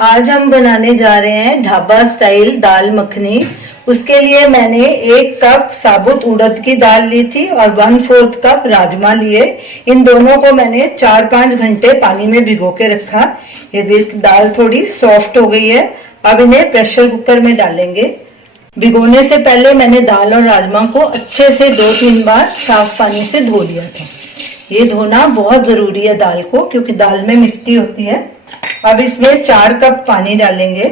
आज हम बनाने जा रहे हैं ढाबा स्टाइल दाल मखनी। उसके लिए मैंने 1 कप साबुत उड़द की दाल ली थी और 1/4 कप राजमा लिए। इन दोनों को मैंने 4-5 घंटे पानी में भिगो के रखा। ये दाल थोड़ी सॉफ्ट हो गई है। अब इन्हें प्रेशर कुकर में डालेंगे। भिगोने से पहले मैंने दाल और राजमा को अच्छे से 2-3 बार साफ पानी से धो लिया था। ये धोना बहुत जरूरी है दाल को, क्योंकि दाल में मिट्टी होती है। अब इसमें 4 कप पानी डालेंगे।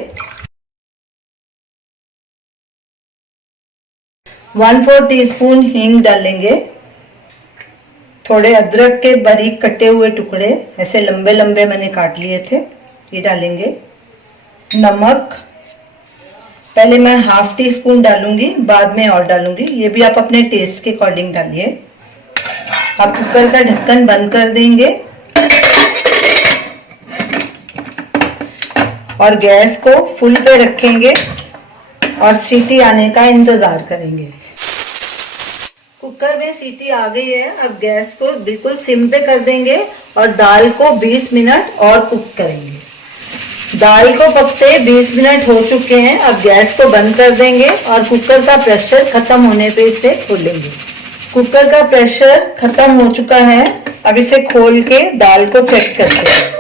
1/4 टीस्पून हींग डालेंगे। थोड़े अदरक के बारीक कटे हुए टुकड़े ऐसे लंबे लंबे मैंने काट लिए थे, ये डालेंगे। नमक पहले मैं 1/2 टीस्पून डालूंगी, बाद में और डालूंगी। ये भी आप अपने टेस्ट के अकॉर्डिंग डालिए। अब कुकर का ढक्कन बंद कर देंगे और गैस को फुल पे रखेंगे और सीटी आने का इंतजार करेंगे। कुकर में सीटी आ गई है। अब गैस को बिल्कुल सिम पे कर देंगे और दाल को 20 मिनट और कुक करेंगे। दाल को पकते 20 मिनट हो चुके हैं। अब गैस को बंद कर देंगे और कुकर का प्रेशर खत्म होने पे इसे खोलेंगे। कुकर का प्रेशर खत्म हो चुका है। अब इसे खोल के दाल को चेक करते हैं।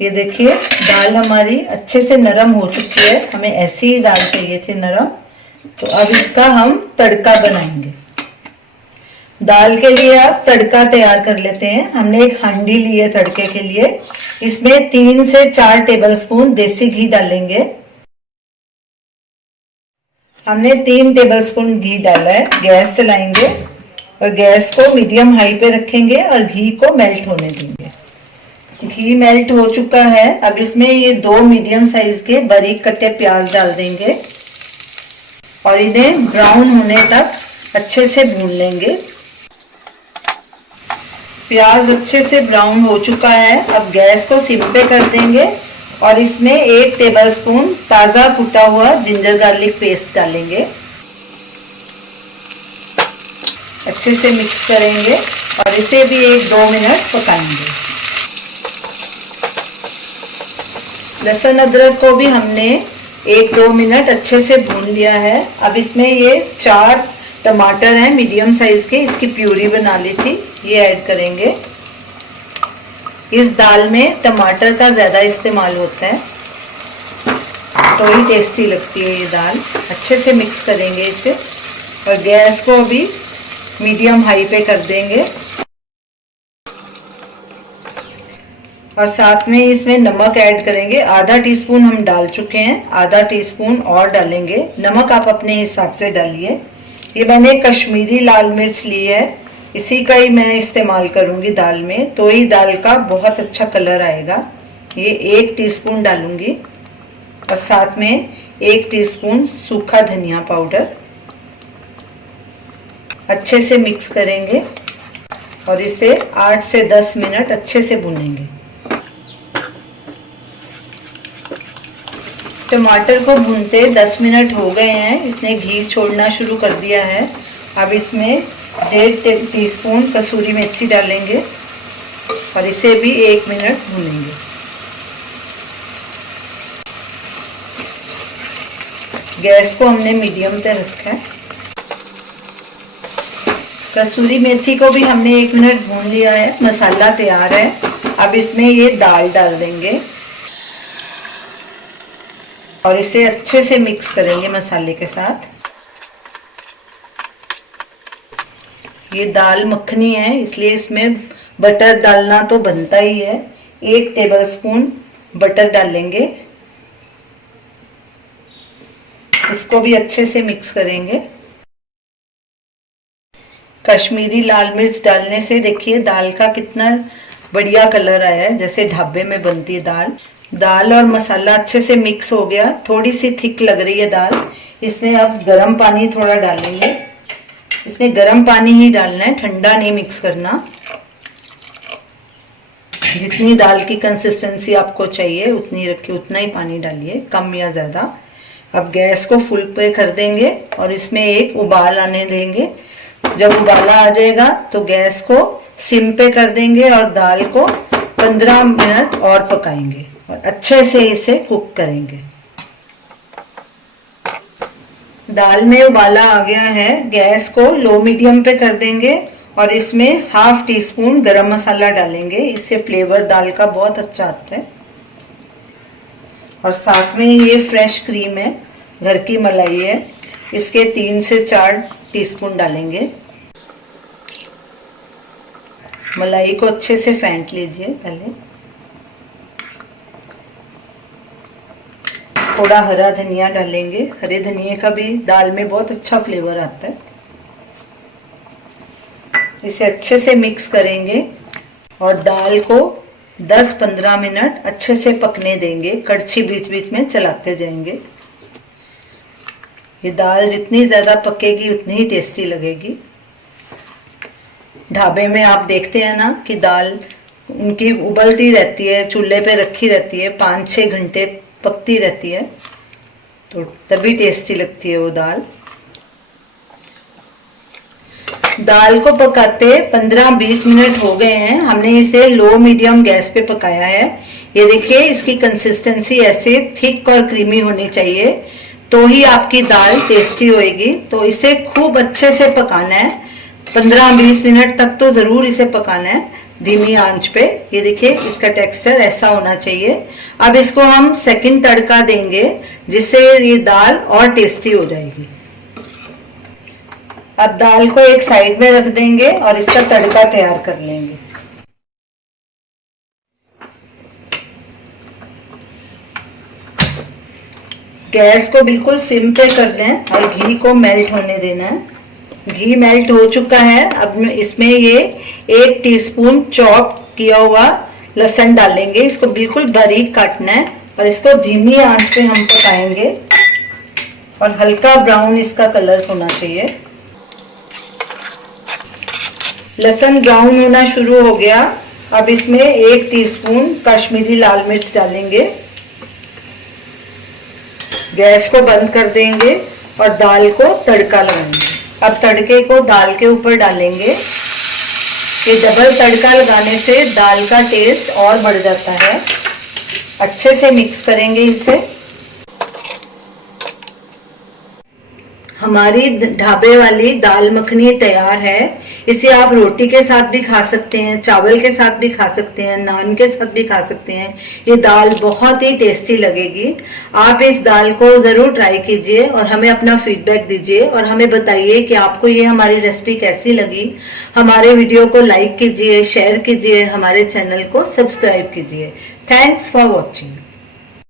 ये देखिए दाल हमारी अच्छे से नरम हो चुकी है। हमें ऐसी ही दाल चाहिए थी नरम। तो अब इसका हम तड़का बनाएंगे। दाल के लिए आप तड़का तैयार कर लेते हैं। हमने एक हांडी ली है तड़के के लिए। इसमें 3 से 4 टेबलस्पून देसी घी डालेंगे। हमने 3 टेबलस्पून घी डाला है। गैस चलाएंगे और गैस को मीडियम हाई पे रखेंगे और घी को मेल्ट होने देंगे। घी मेल्ट हो चुका है। अब इसमें ये 2 मीडियम साइज के बारीक कटे प्याज डाल देंगे और इन्हें ब्राउन होने तक अच्छे से भून लेंगे। प्याज अच्छे से ब्राउन हो चुका है। अब गैस को सिम पे कर देंगे और इसमें 1 टेबलस्पून ताजा कुटा हुआ जिंजर गार्लिक पेस्ट डालेंगे। अच्छे से मिक्स करेंगे और इसे भी 1-2 मिनट पकाएंगे। लहसुन अदरक को भी हमने 1-2 मिनट अच्छे से भून लिया है। अब इसमें ये 4 टमाटर हैं मीडियम साइज के, इसकी प्यूरी बना ली थी, ये ऐड करेंगे। इस दाल में टमाटर का ज्यादा इस्तेमाल होता है तो ही टेस्टी लगती है ये दाल। अच्छे से मिक्स करेंगे इसे और गैस को अभी मीडियम हाई पे कर देंगे। और साथ में इसमें नमक ऐड करेंगे। आधा टीस्पून हम डाल चुके हैं, आधा टीस्पून और डालेंगे। नमक आप अपने हिसाब से डालिए। ये मैंने कश्मीरी लाल मिर्च ली है, इसी का ही मैं इस्तेमाल करूंगी दाल में, तो ही दाल का बहुत अच्छा कलर आएगा। ये 1 टीस्पून डालूंगी और साथ में 1 टीस्पून सूखा धनिया पाउडर। अच्छे से मिक्स करेंगे और इसे 8 से 10 मिनट अच्छे से भूनेंगे। टमाटर को भूनते 10 मिनट हो गए हैं। इसने घी छोड़ना शुरू कर दिया है। अब इसमें 1.5 टीस्पून कसूरी मेथी डालेंगे और इसे भी 1 मिनट भूनेंगे। गैस को हमने मीडियम पे रखा है। कसूरी मेथी को भी हमने 1 मिनट भून लिया है। मसाला तैयार है। अब इसमें ये दाल डाल देंगे और इसे अच्छे से मिक्स करेंगे मसाले के साथ। ये दाल मखनी है इसलिए इसमें बटर डालना तो बनता ही है। 1 टेबलस्पून बटर डालेंगे। इसको भी अच्छे से मिक्स करेंगे। कश्मीरी लाल मिर्च डालने से देखिए दाल का कितना बढ़िया कलर आया है, जैसे ढाबे में बनती है दाल। दाल और मसाला अच्छे से मिक्स हो गया। थोड़ी सी थिक लग रही है दाल। इसमें अब गर्म पानी थोड़ा डालेंगे। इसमें गर्म पानी ही डालना है, ठंडा नहीं मिक्स करना। जितनी दाल की कंसिस्टेंसी आपको चाहिए उतनी रखिए, उतना ही पानी डालिए, कम या ज्यादा। अब गैस को फुल पे कर देंगे और इसमें एक उबाल आने देंगे। जब उबाला आ जाएगा तो गैस को सिम पे कर देंगे और दाल को 15 मिनट और पकाएंगे और अच्छे से इसे कुक करेंगे। दाल में उबाला आ गया है, गैस को लो मीडियम पे कर देंगे और इसमें हाफ टी स्पून गरम मसाला डालेंगे, इससे फ्लेवर दाल का बहुत अच्छा आता है। और साथ में ये फ्रेश क्रीम है, घर की मलाई है, इसके 3 से 4 टीस्पून डालेंगे। मलाई को अच्छे से फेंट लीजिए पहले। थोड़ा हरा धनिया डालेंगे, हरे धनिया का भी दाल में बहुत अच्छा फ्लेवर आता है। इसे अच्छे से मिक्स करेंगे और दाल को 10-15 मिनट अच्छे से पकने देंगे, कड़छी बीच बीच में चलाते जाएंगे। ये दाल जितनी ज्यादा पकेगी उतनी ही टेस्टी लगेगी। ढाबे में आप देखते हैं ना कि दाल उनकी उबलती रहती है, चूल्हे पे रखी रहती है, 5-6 घंटे पकती रहती है, तो तभी टेस्टी लगती है वो दाल। दाल को पकाते 15-20 मिनट हो गए हैं, हमने इसे लो मीडियम गैस पे पकाया है। ये देखिए इसकी कंसिस्टेंसी ऐसे थिक और क्रीमी होनी चाहिए, तो ही आपकी दाल टेस्टी होएगी। तो इसे खूब अच्छे से पकाना है, 15-20 मिनट तक तो जरूर इसे पकाना है धीमी आंच पे। ये देखिए इसका टेक्सचर ऐसा होना चाहिए। अब इसको हम सेकंड तड़का देंगे, जिससे ये दाल और टेस्टी हो जाएगी। अब दाल को एक साइड में रख देंगे और इसका तड़का तैयार कर लेंगे। गैस को बिल्कुल सिम पे कर लें और घी को मेल्ट होने देना है। घी मेल्ट हो चुका है, अब इसमें ये 1 टीस्पून चॉप किया हुआ लहसुन डालेंगे। इसको बिल्कुल बारीक काटना है और इसको धीमी आंच पे हम पकाएंगे और हल्का ब्राउन इसका कलर होना चाहिए। लहसुन ब्राउन होना शुरू हो गया। अब इसमें 1 टीस्पून कश्मीरी लाल मिर्च डालेंगे। गैस को बंद कर देंगे और दाल को तड़का लगाएंगे। अब तड़के को दाल के ऊपर डालेंगे। ये डबल तड़का लगाने से दाल का टेस्ट और बढ़ जाता है। अच्छे से मिक्स करेंगे इसे। हमारी ढाबे वाली दाल मखनी तैयार है। इसे आप रोटी के साथ भी खा सकते हैं, चावल के साथ भी खा सकते हैं, नान के साथ भी खा सकते हैं। ये दाल बहुत ही टेस्टी लगेगी। आप इस दाल को जरूर ट्राई कीजिए और हमें अपना फीडबैक दीजिए और हमें बताइए कि आपको ये हमारी रेसिपी कैसी लगी। हमारे वीडियो को लाइक कीजिए, शेयर कीजिए, हमारे चैनल को सब्सक्राइब कीजिए। Thanks for watching.